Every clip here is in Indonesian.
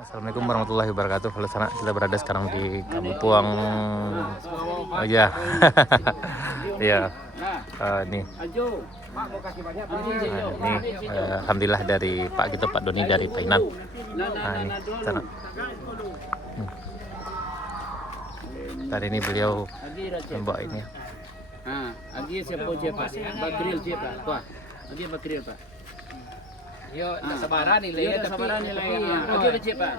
Assalamualaikum warahmatullahi wabarakatuh. Halo sana, kita berada sekarang di Kampung. Oh ya, ya. Nih, alhamdulillah dari Pak gitu, Pak Doni dari Painan. Nah ini sana. Tadi ini beliau membawa ini. Agi siapa je Pak? Bakril je Pak. Tuah. Agi Bakril Pak. Yo, sabaran nilai Yo, tapi sabaran nilai. Agi je Pak.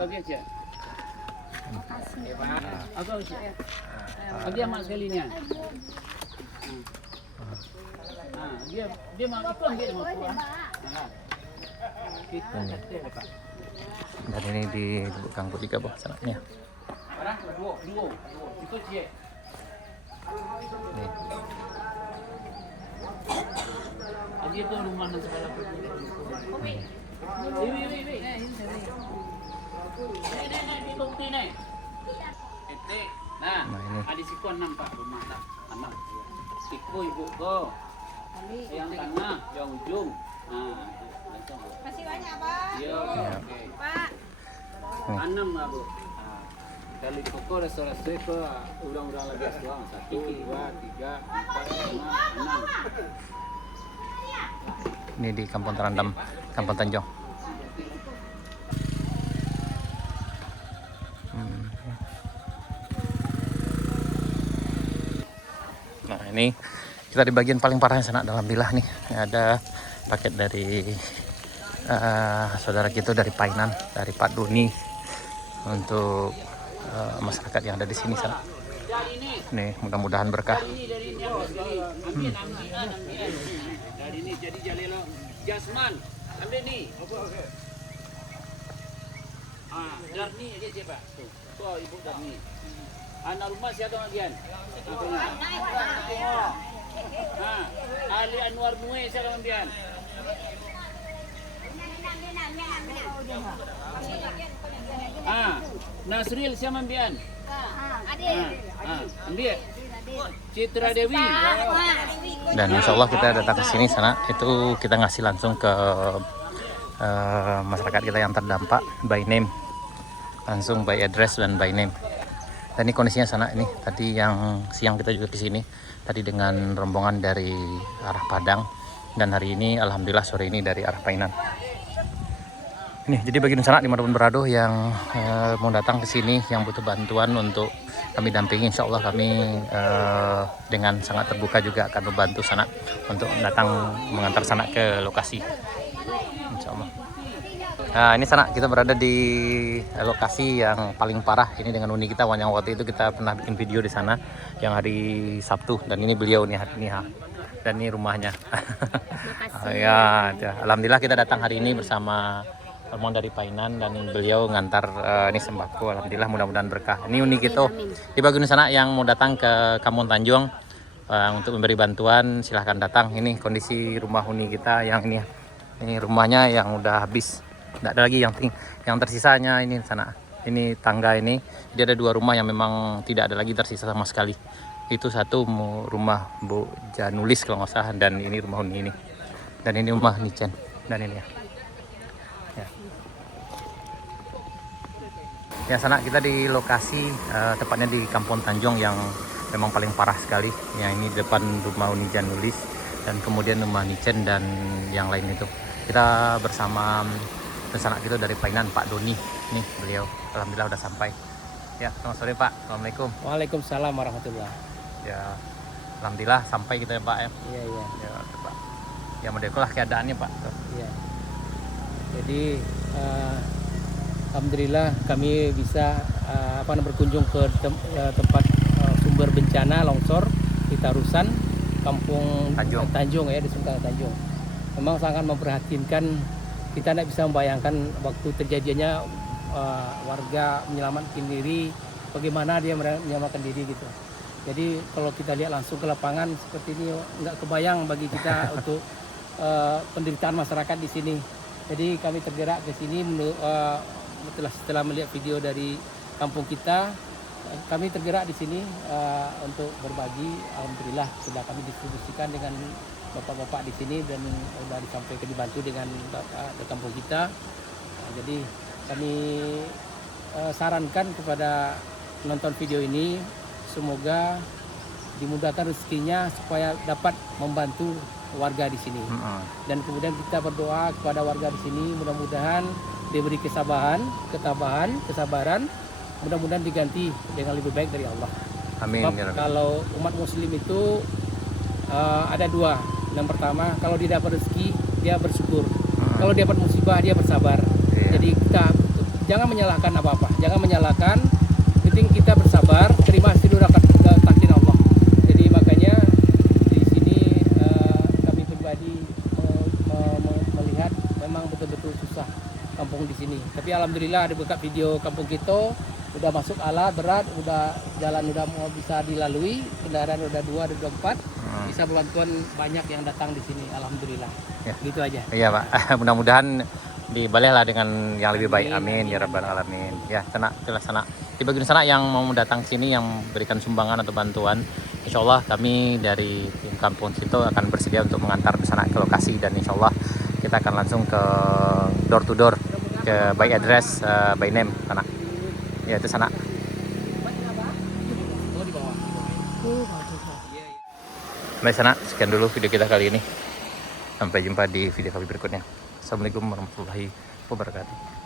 Agi je. Aku je. Agi amat sekalinya. Dia mau ikut dia mau pulang. Dan ini di Lubuk Kangkut juga bawah sana nih. Dua. Ikut je. Nih. Agi itu rumah nan sekolah. Wih. Nih, bukti nih. Nah, ini. ada siku 6 Pak, rumah 6. Siku ibu ko. Yang tengah, yang ujung. Nah, langsung. Masih banyak, Pak. Iya, oke. Pak. 6 lah, Bu. Kali pokok restorasi ke ulang-ulang lagi doang. 1, 2, 3, 4, 5, 6. Ini di Kampung Terandam, Kampung Tanjung. Nah ini kita di bagian paling parah sana dalam bilah nih. Ini ada paket dari saudara kita dari Painan, dari Pak Doni untuk masyarakat yang ada di sini sana. Nih mudah-mudahan berkah. Dari ini apa sekali? Ambil dari ini jadi jalelo Jasman. Ambil nih. Oke. Darni aja siapa? Tuh, Ibu Darni. Anak rumah siapa bagian? Ali Anwar Nue siapa bagian? Nasril siapa bagian? Ambil. Citra Dewi. Dan insya Allah kita datang ke sini sana itu kita ngasih langsung ke masyarakat kita yang terdampak by name, langsung by address dan by name. Dan ini kondisinya sana ini tadi yang siang kita juga ke sini tadi dengan rombongan dari arah Padang, dan hari ini alhamdulillah sore ini dari arah Painan. Ini jadi bagi sana dimanapun berada yang mau datang ke sini yang butuh bantuan untuk kami dampingi, insya Allah kami dengan sangat terbuka juga akan membantu sana untuk datang mengantar sana ke lokasi, insya Allah. Nah ini sana kita berada di lokasi yang paling parah ini dengan uni kita, yang waktu itu kita pernah bikin video di sana yang hari Sabtu, dan ini beliau nih hari ini dan ini rumahnya. Ya, alhamdulillah kita datang hari ini bersama rombongan dari Painan dan beliau ngantar ini sembako, alhamdulillah mudah-mudahan berkah. Ini uni kita di bagian sana yang mau datang ke Kampung Tanjung untuk memberi bantuan silahkan datang. Ini kondisi rumah uni kita yang ini rumahnya yang udah habis, tidak ada lagi yang tersisanya ini sana. Ini tangga ini, jadi ada 2 rumah yang memang tidak ada lagi tersisa sama sekali. Itu satu rumah Bu Janulis kalau nggak salah, dan ini rumah uni ini, dan ini rumah Nicen, dan ini ya. Ya sana kita di lokasi tepatnya di Kampung Tanjung yang memang paling parah sekali. Ya ini depan rumah Uni Janulis dan kemudian rumah Nicen dan yang lain itu. Kita bersama sanak kita dari Painan, Pak Doni. Nih beliau alhamdulillah udah sampai. Ya selamat sore Pak. Assalamualaikum. Waalaikumsalam warahmatullah. Ya alhamdulillah sampai kita ya Pak ya. Iya. Ya Pak. Ya model keadaannya Pak. Iya. Jadi alhamdulillah kami bisa berkunjung ke tempat sumber bencana longsor di Tarusan, Kampung Tanjung ya, di Sungkang Tanjung. Memang sangat memprihatinkan, kita tidak bisa membayangkan waktu terjadinya warga menyelamatkan diri, bagaimana dia menyelamatkan diri gitu. Jadi kalau kita lihat langsung ke lapangan seperti ini nggak kebayang bagi kita untuk penderitaan masyarakat di sini. Jadi kami tergerak ke sini setelah melihat video dari kampung kita, kami tergerak di sini untuk berbagi. Alhamdulillah sudah kami distribusikan dengan bapak-bapak di sini dan sudah disampaikan dibantu dengan di kampung kita. Jadi Kami sarankan kepada penonton video ini semoga dimudahkan rezekinya supaya dapat membantu warga di sini. Dan kemudian kita berdoa kepada warga di sini mudah-mudahan diberi kesabaran, mudah-mudahan diganti dengan lebih baik dari Allah. Amin. Sebab Ya Rabbi. kalau umat muslim itu ada dua. Yang pertama, kalau dia dapat rezeki, dia bersyukur. Kalau dia dapat musibah, dia bersabar. Iya. Jadi kita jangan menyalahkan apa-apa. Jangan menyalahkan. Penting kita bersabar, terima hasil takdir Allah. Jadi makanya di sini kami pribadi melihat memang betul-betul susah kampung di sini. Tapi alhamdulillah ada berkat video kampung kita udah masuk alat berat, udah jalan udah mau bisa dilalui, kendaraan udah 2, udah 4, bisa bantuan banyak yang datang di sini, alhamdulillah. Ya. Gitu aja. Iya Pak, mudah-mudahan dibalihlah dengan yang lebih baik. Amin, Amin, ya rabbal alamin. Ya, jelas sana. Di bagian sana yang mau datang sini yang berikan sumbangan atau bantuan, insya Allah kami dari tim Kampung Sinto akan bersedia untuk mengantar ke sana ke lokasi, dan insya Allah kita akan langsung ke door to door, ke by address, by name sana. Ya itu sana. Oh, di bawah. Baik sana, sekian dulu video kita kali ini. Sampai jumpa di video kami berikutnya. Assalamualaikum warahmatullahi wabarakatuh.